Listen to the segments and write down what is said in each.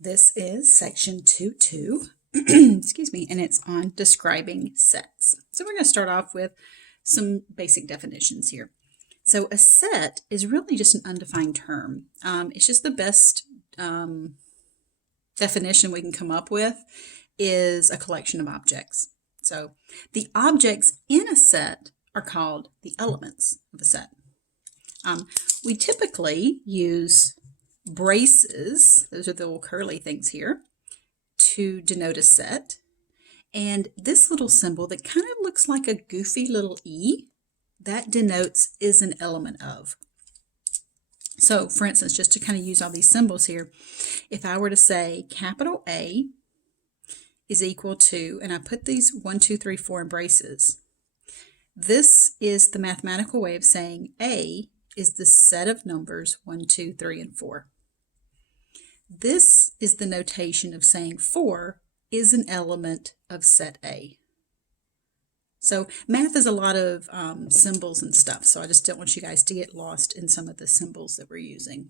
This is section 2.2, excuse me, and it's on describing sets. So we're going to start off with some basic definitions here. So a set is really just an undefined term. It's just the best definition we can come up with is a collection of objects. So the objects in a set are called the elements of a set. We typically use braces, those are the little curly things here, to denote a set. And this little symbol that kind of looks like a goofy little E, that denotes is an element of. So for instance, just to kind of use all these symbols here, if I were to say capital A is equal to, and I put these 1, 2, 3, 4 in braces, this is the mathematical way of saying A is the set of numbers 1, 2, 3, and 4. This is the notation of saying 4 is an element of set A. So math is a lot of symbols and stuff, so I just don't want you guys to get lost in some of the symbols that we're using.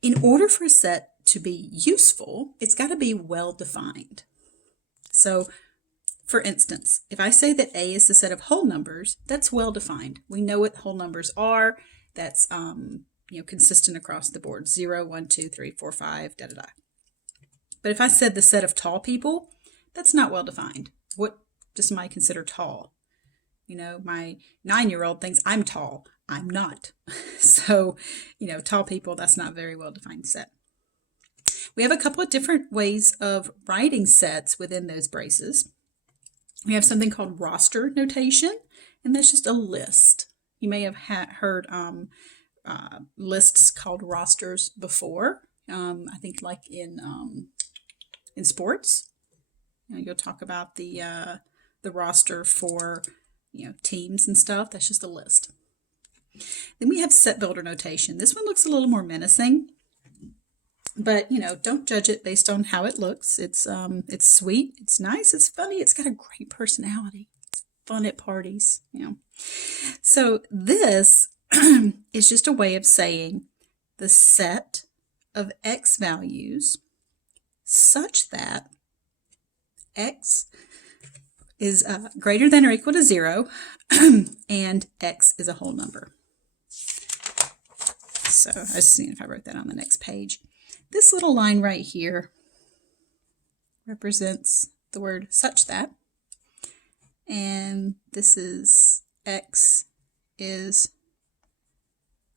In order for a set to be useful, it's got to be well defined. So for instance, if I say that A is the set of whole numbers, that's well defined. We know what whole numbers are. That's consistent across the board. 0, 1, 2, 3, 4, 5, da da da. But if I said the set of tall people, that's not well defined. What does somebody consider tall? You know, my 9-year-old thinks I'm tall. I'm not. So, tall people, that's not a very well defined set. We have a couple of different ways of writing sets within those braces. We have something called roster notation, and that's just a list. You may have heard lists called rosters before. I think like in sports, you'll talk about the roster for teams and stuff. That's just a list. Then we have set builder notation. This one looks a little more menacing, but don't judge it based on how it looks. It's sweet, it's nice, it's funny, it's got a great personality. It's fun at parties. So this is just a way of saying the set of x values such that x is greater than or equal to 0 and x is a whole number. So I was just seeing if I wrote that on the next page. This little line right here represents the word such that, and this is x is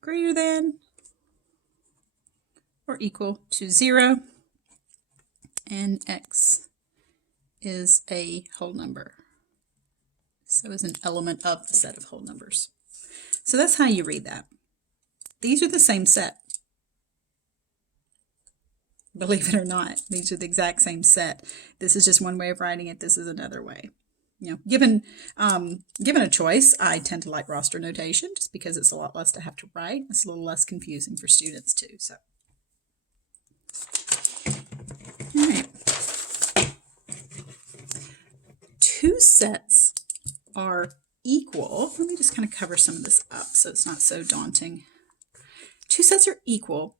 greater than or equal to 0, and x is a whole number. So is an element of the set of whole numbers. So that's how you read that. These are the same set. Believe it or not, these are the exact same set. This is just one way of writing it. This is another way. Given a choice, I tend to like roster notation just because it's a lot less to have to write. It's a little less confusing for students too. So, all right. Two sets are equal. Let me just kind of cover some of this up so it's not so daunting. Two sets are equal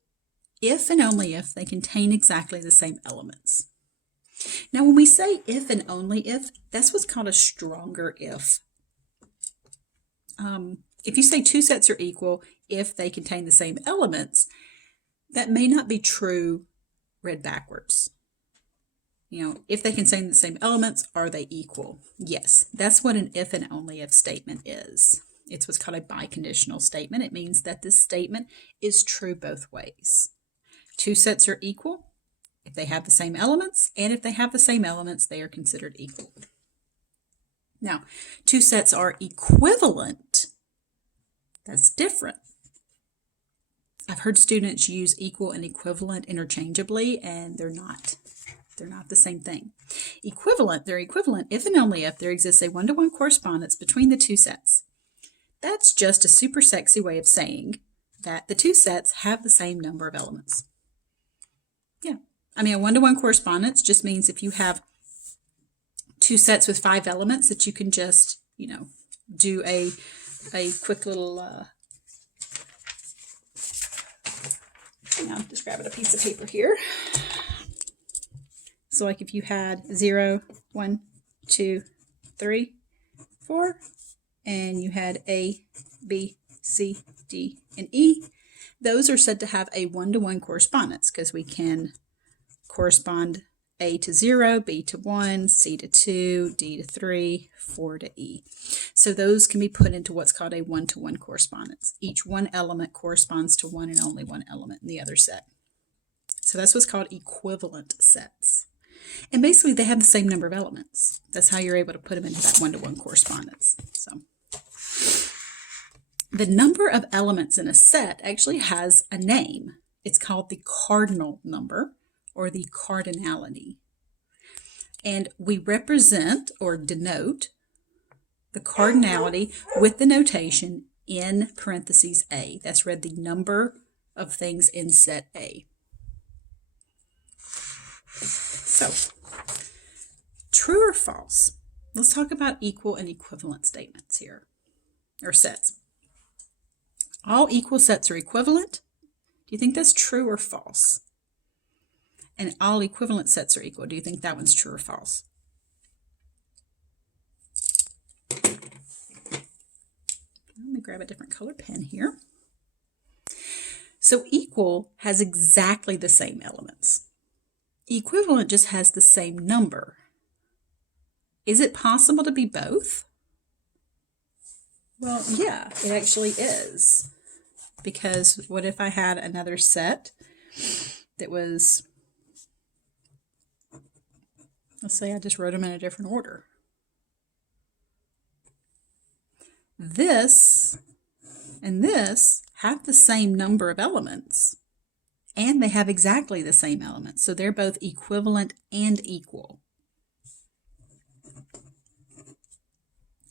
if and only if they contain exactly the same elements. Now, when we say if and only if, that's what's called a stronger if. If you say two sets are equal if they contain the same elements, that may not be true read backwards. If they contain the same elements, are they equal? Yes, that's what an if and only if statement is. It's what's called a biconditional statement. It means that this statement is true both ways. Two sets are equal if they have the same elements, and if they have the same elements, they are considered equal. Now, two sets are equivalent. That's different. I've heard students use equal and equivalent interchangeably, and they're not. They're not the same thing. Equivalent, they're equivalent if and only if there exists a one-to-one correspondence between the two sets. That's just a super sexy way of saying that the two sets have the same number of elements. Yeah. A one-to-one correspondence just means if you have two sets with 5 elements that you can just, do a quick little Now just grabbing a piece of paper here. So like if you had 0, 1, 2, 3, 4, and you had A, B, C, D, and E, those are said to have a 1-to-1 correspondence because we can correspond A to 0, B to 1, C to 2, D to 3, 4 to E. So those can be put into what's called a 1-to-1 correspondence. Each one element corresponds to one and only one element in the other set. So that's what's called equivalent sets. And basically they have the same number of elements. That's how you're able to put them into that 1-to-1 correspondence. So the number of elements in a set actually has a name. It's called the cardinal number, or the cardinality. And we represent or denote the cardinality with the notation in parentheses A. That's read the number of things in set A. So, true or false? Let's talk about equal and equivalent statements here, or sets. All equal sets are equivalent. Do you think that's true or false? And all equivalent sets are equal. Do you think that one's true or false? Let me grab a different color pen here. So equal has exactly the same elements. Equivalent just has the same number. Is it possible to be both? Well, yeah, it actually is. Because what if I had another set that was, let's say I just wrote them in a different order. This and this have the same number of elements, and they have exactly the same elements. So they're both equivalent and equal.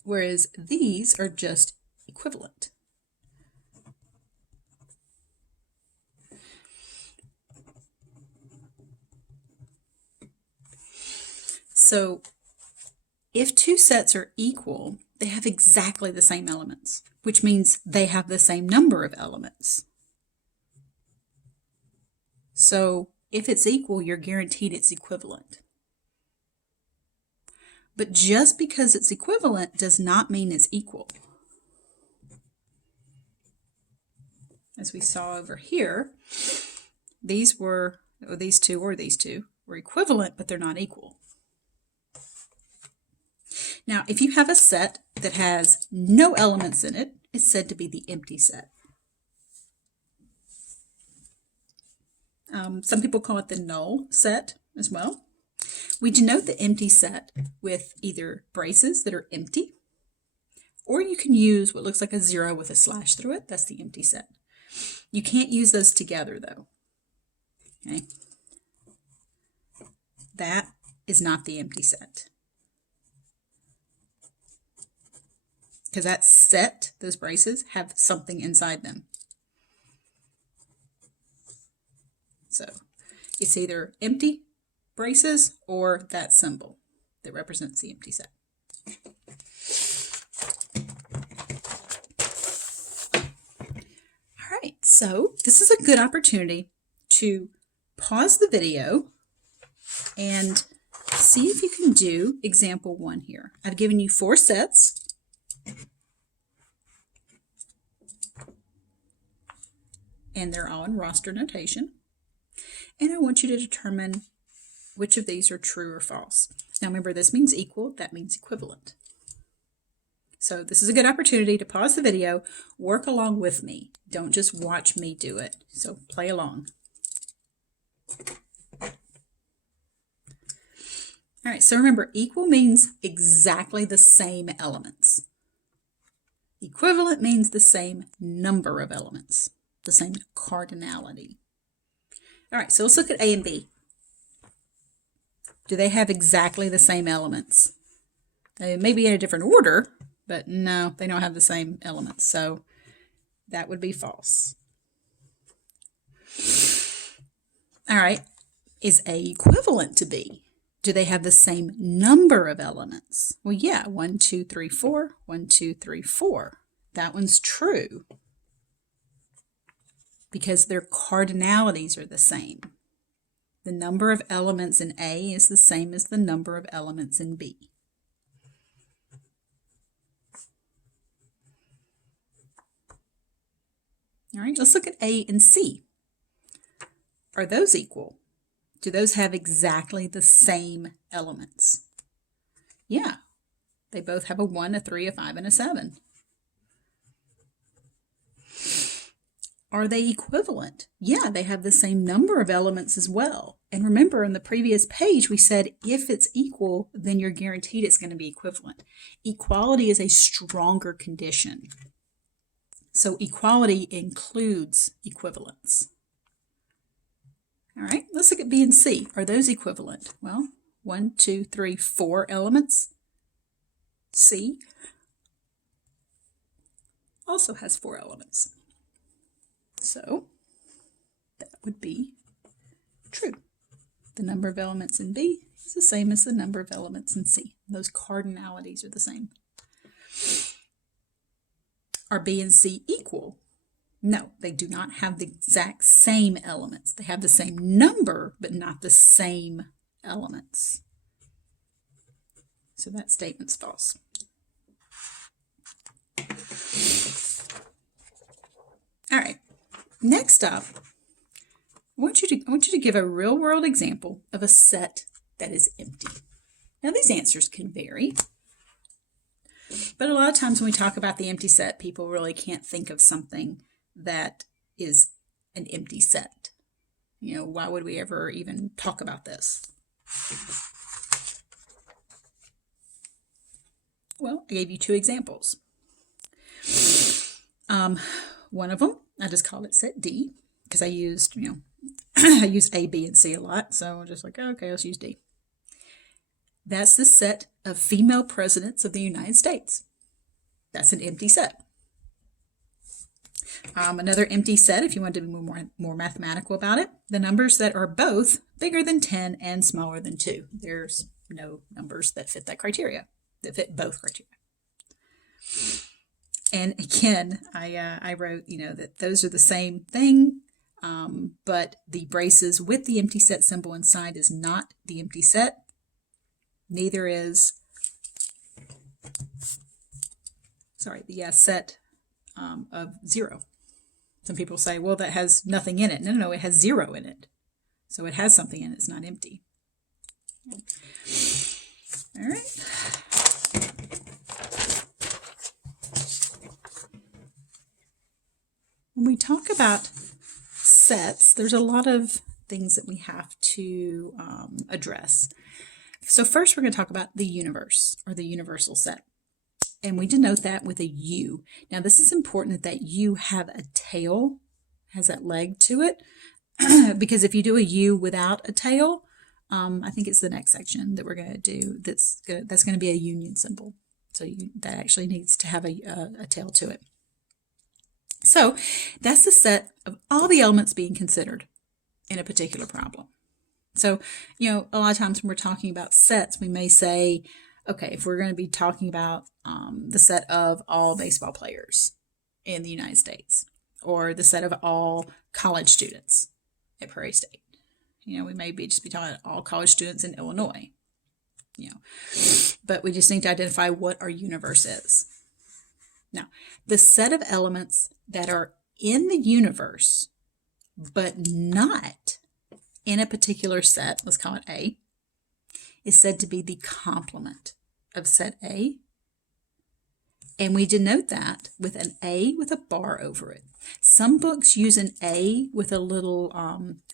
Whereas these are just equivalent. So if two sets are equal, they have exactly the same elements, which means they have the same number of elements. So if it's equal, you're guaranteed it's equivalent. But just because it's equivalent does not mean it's equal. As we saw over here, these two were equivalent, but they're not equal. Now, if you have a set that has no elements in it, it's said to be the empty set. Some people call it the null set as well. We denote the empty set with either braces that are empty, or you can use what looks like a 0 with a slash through it. That's the empty set. You can't use those together, though. Okay? That is not the empty set. Because that set, those braces, have something inside them. So it's either empty braces or that symbol that represents the empty set. All right, so this is a good opportunity to pause the video and see if you can do example 1 here. I've given you 4 sets. And they're all in roster notation. And I want you to determine which of these are true or false. Now remember, this means equal, that means equivalent. So this is a good opportunity to pause the video, work along with me. Don't just watch me do it. So play along. All right, so remember, equal means exactly the same elements. Equivalent means the same number of elements, the same cardinality. All right, so let's look at A and B. Do they have exactly the same elements? They may be in a different order, but no, they don't have the same elements. So that would be false. All right, is A equivalent to B? Do they have the same number of elements? Well, yeah, 1, 2, 3, 4, 1, 2, 3, 4. That one's true. because their cardinalities are the same. The number of elements in A is the same as the number of elements in B. All right, let's look at A and C. Are those equal? Do those have exactly the same elements? Yeah, they both have a 1, a 3, a 5, and a 7. Are they equivalent? Yeah, they have the same number of elements as well. And remember, in the previous page, we said if it's equal, then you're guaranteed it's going to be equivalent. Equality is a stronger condition. So equality includes equivalence. All right, let's look at B and C. Are those equivalent? Well, 1, 2, 3, 4 elements. C also has 4 elements. So that would be true. The number of elements in B is the same as the number of elements in C. Those cardinalities are the same. Are B and C equal? No, they do not have the exact same elements. They have the same number, but not the same elements. So that statement's false. All right. Next up, I want you to give a real-world example of a set that is empty. Now, these answers can vary, but a lot of times when we talk about the empty set, people really can't think of something that is an empty set. You know, why would we ever even talk about this? Well, I gave you 2 examples. One of them, I just called it set D because I used, I use A, B, and C a lot. So I'm just like, okay, let's use D. That's the set of female presidents of the United States. That's an empty set. Another empty set, if you want to be more mathematical about it, the numbers that are both bigger than 10 and smaller than 2. There's no numbers that fit that criteria, that fit both criteria. And again, I wrote, that those are the same thing, but the braces with the empty set symbol inside is not the empty set. Neither is, the set of 0. Some people say, well, that has nothing in it. No, it has 0 in it. So it has something in it. It's not empty. All right. When we talk about sets, there's a lot of things that we have to address. So first, we're going to talk about the universe, or the universal set. And we denote that with a U. Now, this is important that U have a tail, has that leg to it, because if you do a U without a tail, I think it's the next section that we're going to do that's going to be a union symbol. So that actually needs to have a tail to it. So that's the set of all the elements being considered in a particular problem. So, a lot of times when we're talking about sets, we may say, okay, if we're going to be talking about the set of all baseball players in the United States, or the set of all college students at Prairie State, we may just be talking about all college students in Illinois, but we just need to identify what our universe is. Now, the set of elements that are in the universe, but not in a particular set, let's call it A, is said to be the complement of set A. And we denote that with an A with a bar over it. Some books use an A with a little,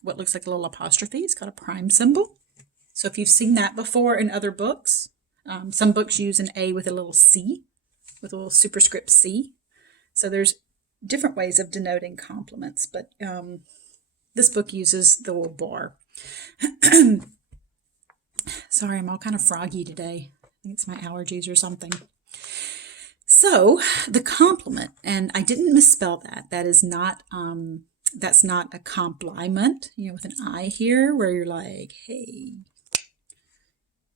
what looks like a little apostrophe. It's called a prime symbol. So if you've seen that before in other books, some books use an A with a little C, with a little superscript C. So there's different ways of denoting complements, but this book uses the little bar. Sorry, I'm all kind of froggy today. I think it's my allergies or something. So the complement, and I didn't misspell that. That is not, that's not a compliment, with an I here, where you're like, hey,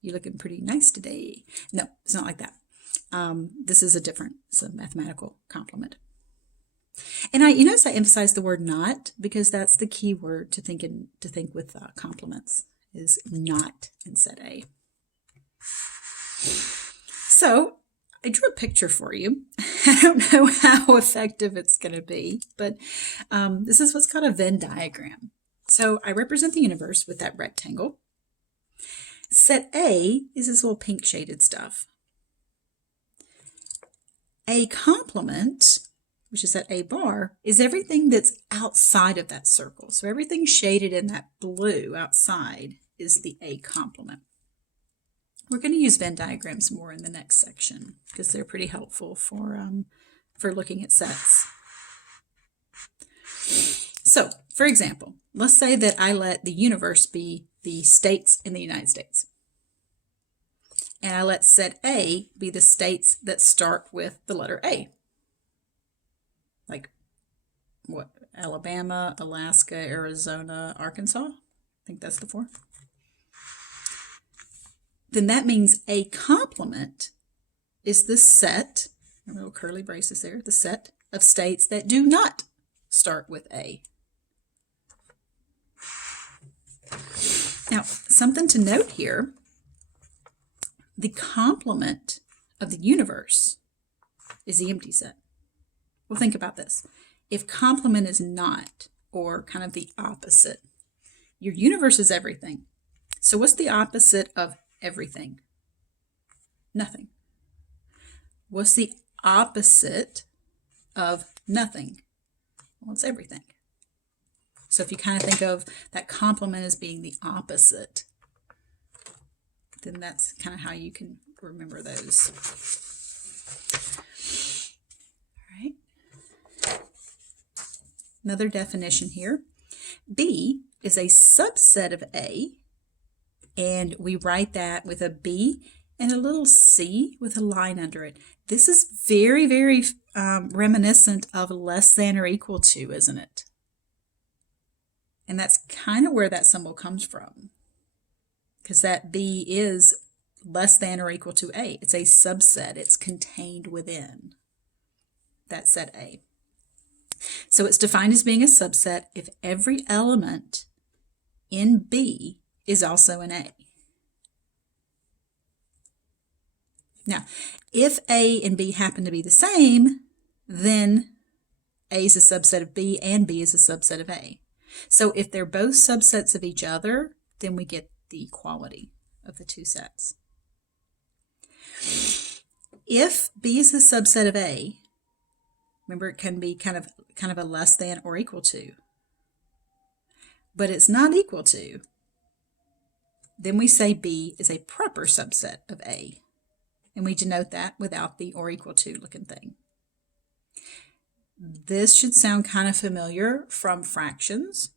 you're looking pretty nice today. No, it's not like that. This is it's a mathematical complement. And you notice I emphasize the word not because that's the key word to think with complements is not in set A. So I drew a picture for you. I don't know how effective it's going to be, but this is what's called a Venn diagram. So I represent the universe with that rectangle. Set A is this little pink shaded stuff. A complement, which is that A bar, is everything that's outside of that circle. So everything shaded in that blue outside is the A complement. We're going to use Venn diagrams more in the next section because they're pretty helpful for looking at sets. So, for example, let's say that I let the universe be the states in the United States. And I let set A be the states that start with the letter A. Like what? Alabama, Alaska, Arizona, Arkansas. I think that's the 4. Then that means A complement is the set, little curly braces there, the set of states that do not start with A. Now, something to note here, the complement of the universe is the empty set. Well, think about this. If complement is not, or kind of the opposite, your universe is everything. So what's the opposite of everything? Nothing. What's the opposite of nothing? Well, it's everything. So if you kind of think of that complement as being the opposite, then that's kind of how you can remember those. All right. Another definition here. B is a subset of A, and we write that with a B and a little C with a line under it. This is very, very reminiscent of less than or equal to, isn't it? And that's kind of where that symbol comes from, because that B is less than or equal to A. It's a subset. It's contained within that set A. So it's defined as being a subset if every element in B is also in A. Now, if A and B happen to be the same, then A is a subset of B and B is a subset of A. So if they're both subsets of each other, then we get the equality of the two sets. If B is a subset of A, remember it can be kind of a less than or equal to, but it's not equal to, then we say B is a proper subset of A. And we denote that without the or equal to looking thing. This should sound kind of familiar from fractions.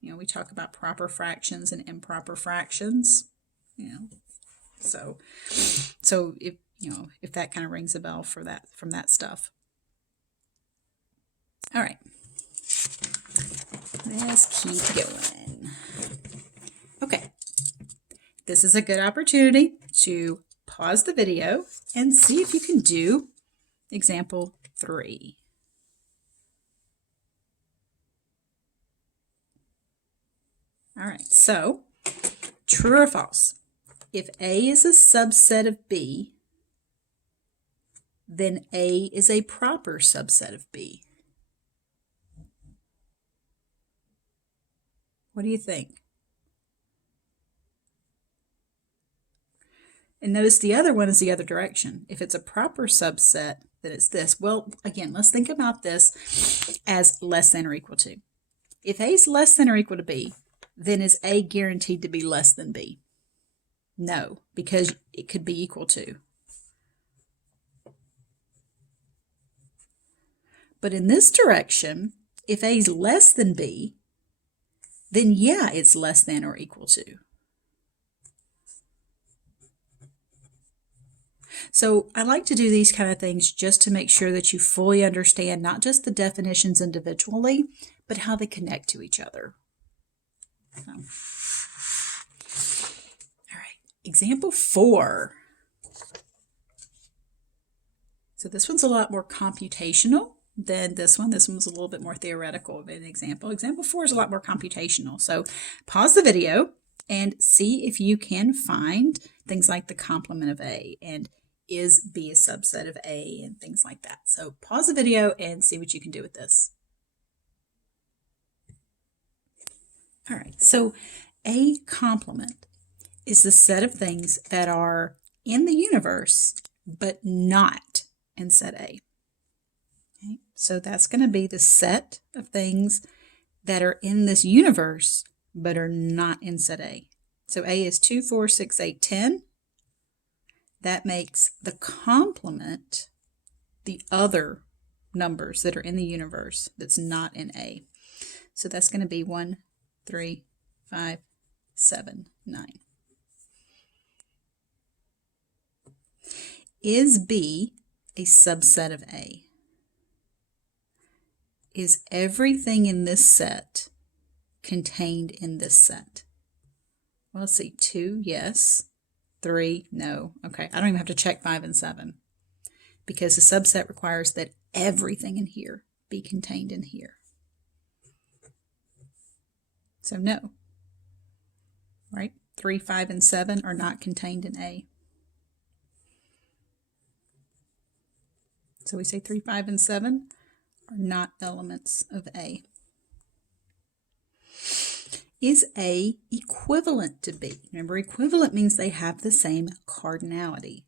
You know, we talk about proper fractions and improper fractions. You know, so if that kind of rings a bell for that from that stuff. All right, let's keep going. Okay, this is a good opportunity to pause the video and see if you can do example 3. All right, so true or false? If A is a subset of B, then A is a proper subset of B. What do you think? And notice the other one is the other direction. If it's a proper subset, then it's this. Well, again, let's think about this as less than or equal to. If A is less than or equal to B, then is A guaranteed to be less than B? No, because it could be equal to. But in this direction, if A is less than B, then yeah, it's less than or equal to. So I like to do these kind of things just to make sure that you fully understand not just the definitions individually, but how they connect to each other. So. All right, example 4. So this one's a lot more computational than this one. This one was a little bit more theoretical of an example. Example 4 is a lot more computational. So pause the video and see if you can find things like the complement of A and is B a subset of A and things like that. So pause the video and see what you can do with this. All right, so A complement is the set of things that are in the universe but not in set A. Okay, so that's going to be the set of things that are in this universe but are not in set A. So A is 2, 4, 6, 8, 10. That makes the complement the other numbers that are in the universe that's not in A. So that's going to be 1, 3, 5, 7, 9. Is B a subset of A? Is everything in this set contained in this set? Well, let's see. 2, yes. 3, no. Okay, I don't even have to check 5 and 7 because the subset requires that everything in here be contained in here. So no. Right? 3, 5, and 7 are not contained in A. So we say 3, 5, and 7 are not elements of A. Is A equivalent to B? Remember, equivalent means they have the same cardinality.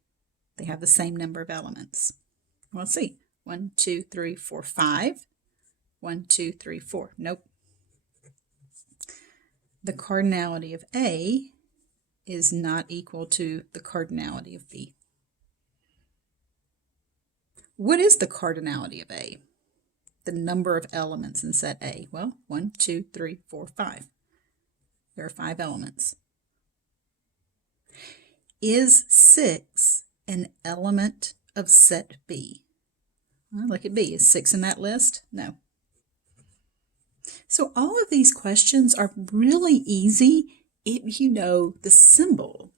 They have the same number of elements. Well, let's see. 1, 2, 3, 4, 5. 1, 2, 3, 4. Nope. The cardinality of A is not equal to the cardinality of B. What is the cardinality of A? The number of elements in set A. Well, 1, 2, 3, 4, 5. There are 5 elements. Is 6 an element of set B? Well, look at B. Is 6 in that list? No. So all of these questions are really easy if you know the symbol.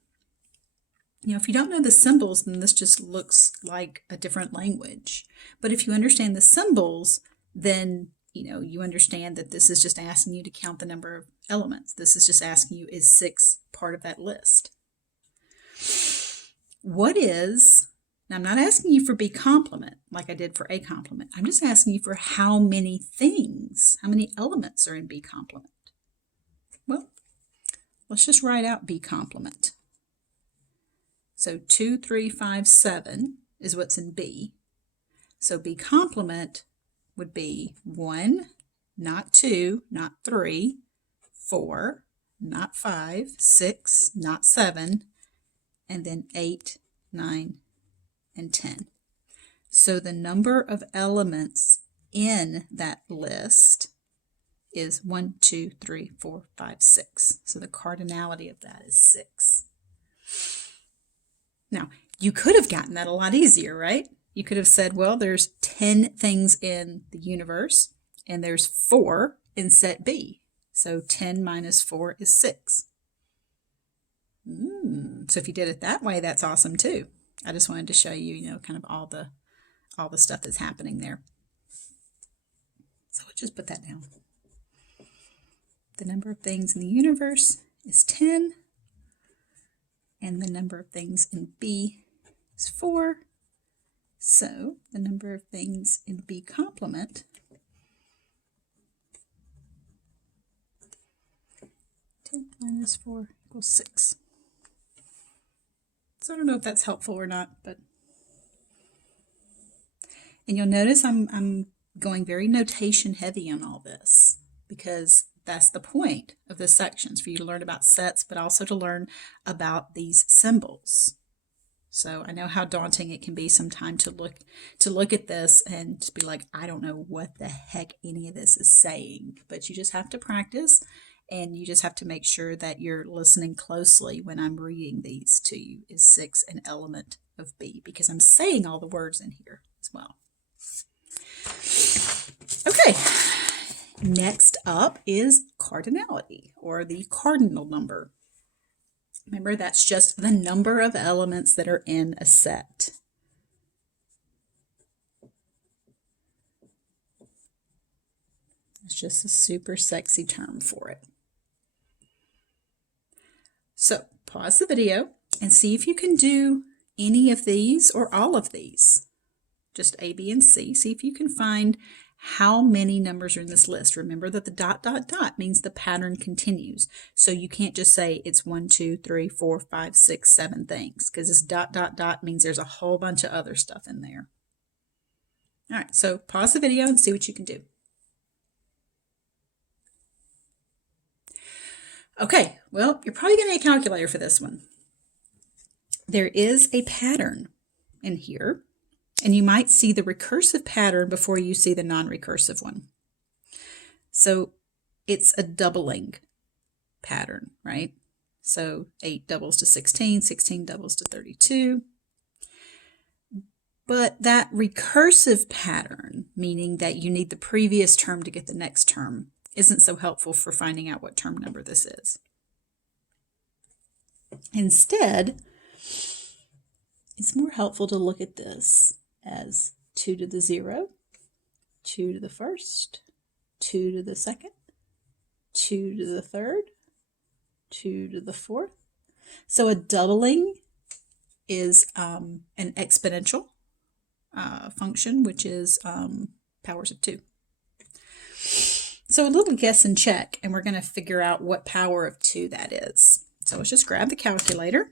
If you don't know the symbols, then this just looks like a different language. But if you understand the symbols, then you understand that this is just asking you to count the number of elements. This is just asking you, is 6 part of that list? Now I'm not asking you for B complement like I did for A complement. I'm just asking you for how many elements are in B complement. Well, let's just write out B complement. So 2, 3, 5, 7 is what's in B. So B complement would be 1, not 2, not 3, 4, not 5, 6, not 7, and then 8, 9, and 10. So the number of elements in that list is 1, 2, 3, 4, 5, 6. So the cardinality of that is 6. Now, you could have gotten that a lot easier, right? You could have said, well, there's 10 things in the universe, and there's 4 in set B. So 10 minus 4 is 6. So if you did it that way, that's awesome too. I just wanted to show you, kind of all the stuff that's happening there. So we'll just put that down. The number of things in the universe is 10, and the number of things in B is 4. So the number of things in B complement minus 4 equals 6. So I don't know if that's helpful or not, and you'll notice I'm going very notation heavy on all this because that's the point of this section, is for you to learn about sets, but also to learn about these symbols. So I know how daunting it can be sometimes to look at this and to be like, I don't know what the heck any of this is saying, but you just have to practice. And you just have to make sure that you're listening closely when I'm reading these to you. Is 6 an element of B? Because I'm saying all the words in here as well. Okay, next up is cardinality, or the cardinal number. Remember, that's just the number of elements that are in a set. It's just a super sexy term for it. So pause the video and see if you can do any of these or all of these. Just A, B, and C. See if you can find how many numbers are in this list. Remember that the dot, dot, dot means the pattern continues. So you can't just say it's 1, 2, 3, 4, 5, 6, 7 things, because this dot, dot, dot means there's a whole bunch of other stuff in there. All right, so pause the video and see what you can do. Okay, well, you're probably going to need a calculator for this one. There is a pattern in here, and you might see the recursive pattern before you see the non-recursive one. So it's a doubling pattern, right? So 8 doubles to 16, 16 doubles to 32. But that recursive pattern, meaning that you need the previous term to get the next term, isn't so helpful for finding out what term number this is. Instead, it's more helpful to look at this as 2 to the 0, 2 to the first, 2 to the second, 2 to the third, 2 to the fourth. So a doubling is an exponential function, which is powers of 2. So a little guess and check, and we're going to figure out what power of 2 that is. So let's just grab the calculator,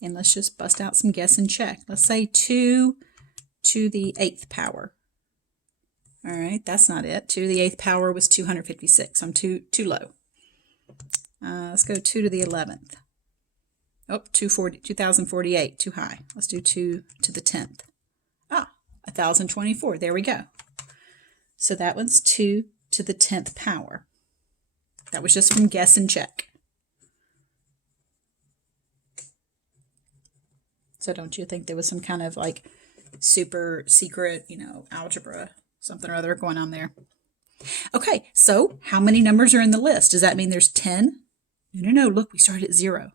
and let's just bust out some guess and check. Let's say 2 to the 8th power. All right, that's not it. 2 to the 8th power was 256. I'm too low. Let's go 2 to the 11th. Oh, 2048, too high. Let's do 2 to the 10th. 1024. There we go. So that one's 2 to the 10th power. That was just from guess and check. So don't you think there was some kind of like super secret, algebra, something or other going on there? Okay, so how many numbers are in the list? Does that mean there's 10? No, look, we started at 0.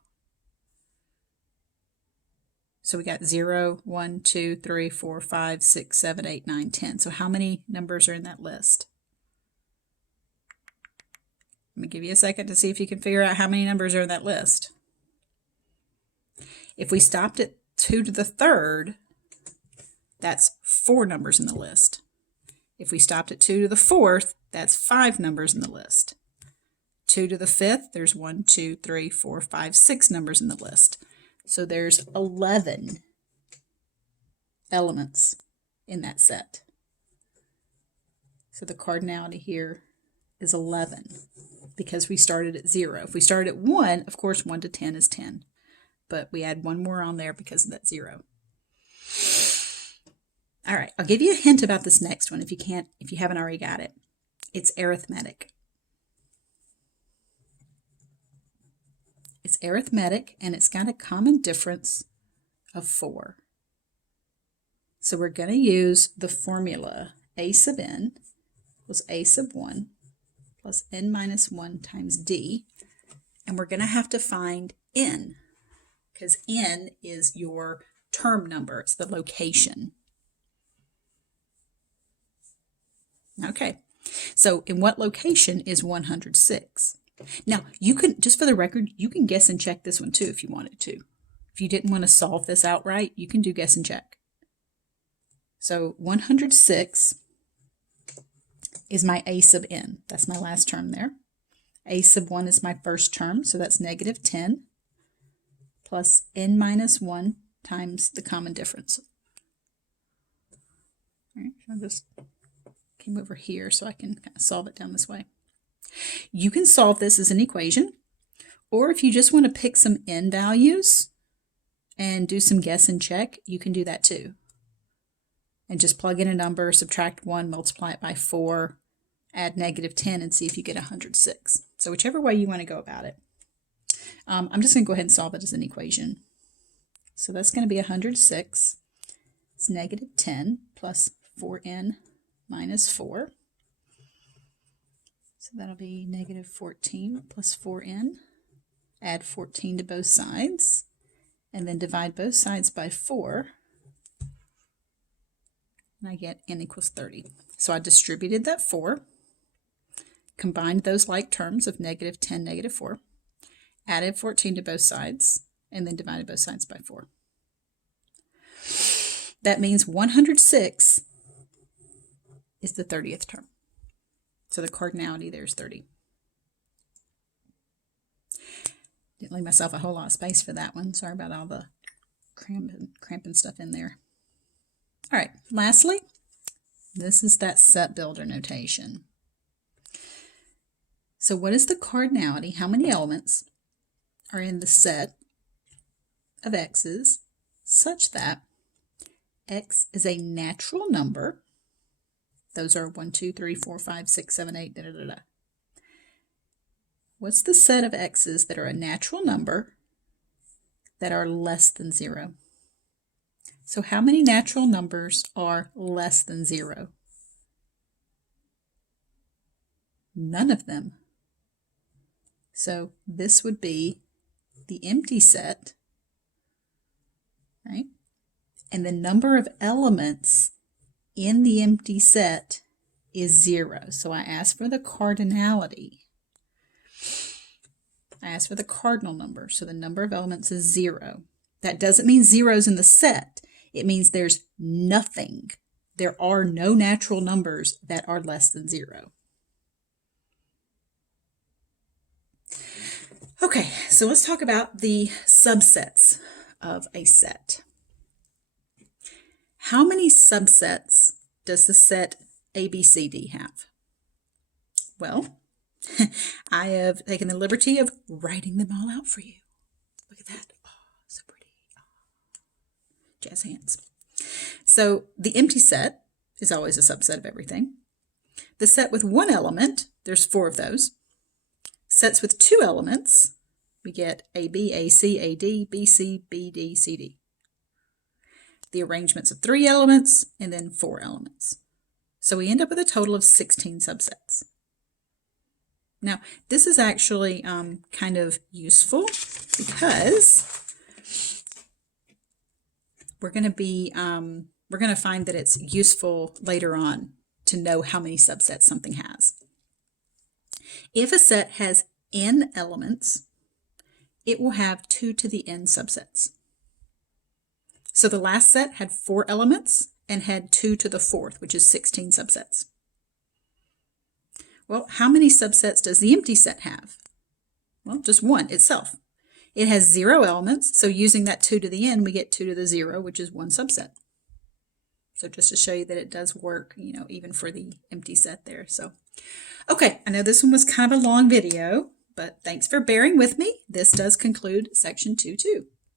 So we got 0, 1, 2, 3, 4, 5, 6, 7, 8, 9, 10. So how many numbers are in that list? Let me give you a second to see if you can figure out how many numbers are in that list. If we stopped at 2 to the 3rd, that's 4 numbers in the list. If we stopped at 2 to the 4th, that's 5 numbers in the list. 2 to the 5th, there's 1, 2, 3, 4, 5, 6 numbers in the list. So there's 11 elements in that set. So the cardinality here is 11 because we started at 0. If we started at 1, of course 1 to 10 is 10. But we add one more on there because of that 0. All right, I'll give you a hint about this next one if you haven't already got it. It's arithmetic. It's arithmetic, and it's got a common difference of 4. So we're going to use the formula a sub n equals a sub 1 plus n minus 1 times d, and we're going to have to find n, because n is your term number. It's the location. Okay, so in what location is 106? Now, you can, just for the record, you can guess and check this one too if you wanted to. If you didn't want to solve this outright, you can do guess and check. So 106 is my a sub n. That's my last term there. A sub 1 is my first term, so that's negative 10 plus n minus 1 times the common difference. All right, so I just came over here so I can kind of solve it down this way. You can solve this as an equation, or if you just want to pick some n values and do some guess and check, you can do that too. And just plug in a number, subtract 1, multiply it by 4, add negative 10, and see if you get 106. So whichever way you want to go about it. I'm just going to go ahead and solve it as an equation. So that's going to be 106. It's negative 10 plus 4n minus 4. So that'll be negative 14 plus 4n. Add 14 to both sides, and then divide both sides by 4. And I get n equals 30. So I distributed that 4. combined those like terms of negative 10, negative 4, added 14 to both sides, and then divided both sides by 4. That means 106 is the 30th term. So the cardinality there is 30. Didn't leave myself a whole lot of space for that one. Sorry about all the cramping stuff in there. All right, lastly, this is that set builder notation. So what is the cardinality? How many elements are in the set of x's such that x is a natural number? Those are 1, 2, 3, 4, 5, 6, 7, 8, da, da, da, da. What's the set of x's that are a natural number that are less than 0? So how many natural numbers are less than 0? None of them. So this would be the empty set, right? And the number of elements in the empty set is 0. So I asked for the cardinality. I asked for the cardinal number, so the number of elements is 0. That doesn't mean zeros in the set. It means there's nothing. There are no natural numbers that are less than 0. Okay, so let's talk about the subsets of a set. How many subsets does the set ABCD have? Well, I have taken the liberty of writing them all out for you. Look at that. Oh, so pretty. Oh. Jazz hands. So the empty set is always a subset of everything. The set with one element, there's 4 of those. Sets with 2 elements, we get AB, AC, AD, BC, BD, CD. The arrangements of 3 elements and then 4 elements. So we end up with a total of 16 subsets. Now, this is actually kind of useful because we're going to find that it's useful later on to know how many subsets something has. If a set has n elements, it will have 2 to the n subsets. So the last set had 4 elements and had 2 to the 4th, which is 16 subsets. Well, how many subsets does the empty set have? Well, just one itself. It has 0 elements, so using that 2 to the n, we get 2 to the 0, which is one subset. So just to show you that it does work, even for the empty set there. So, okay, I know this one was kind of a long video, but thanks for bearing with me. This does conclude section 2.2.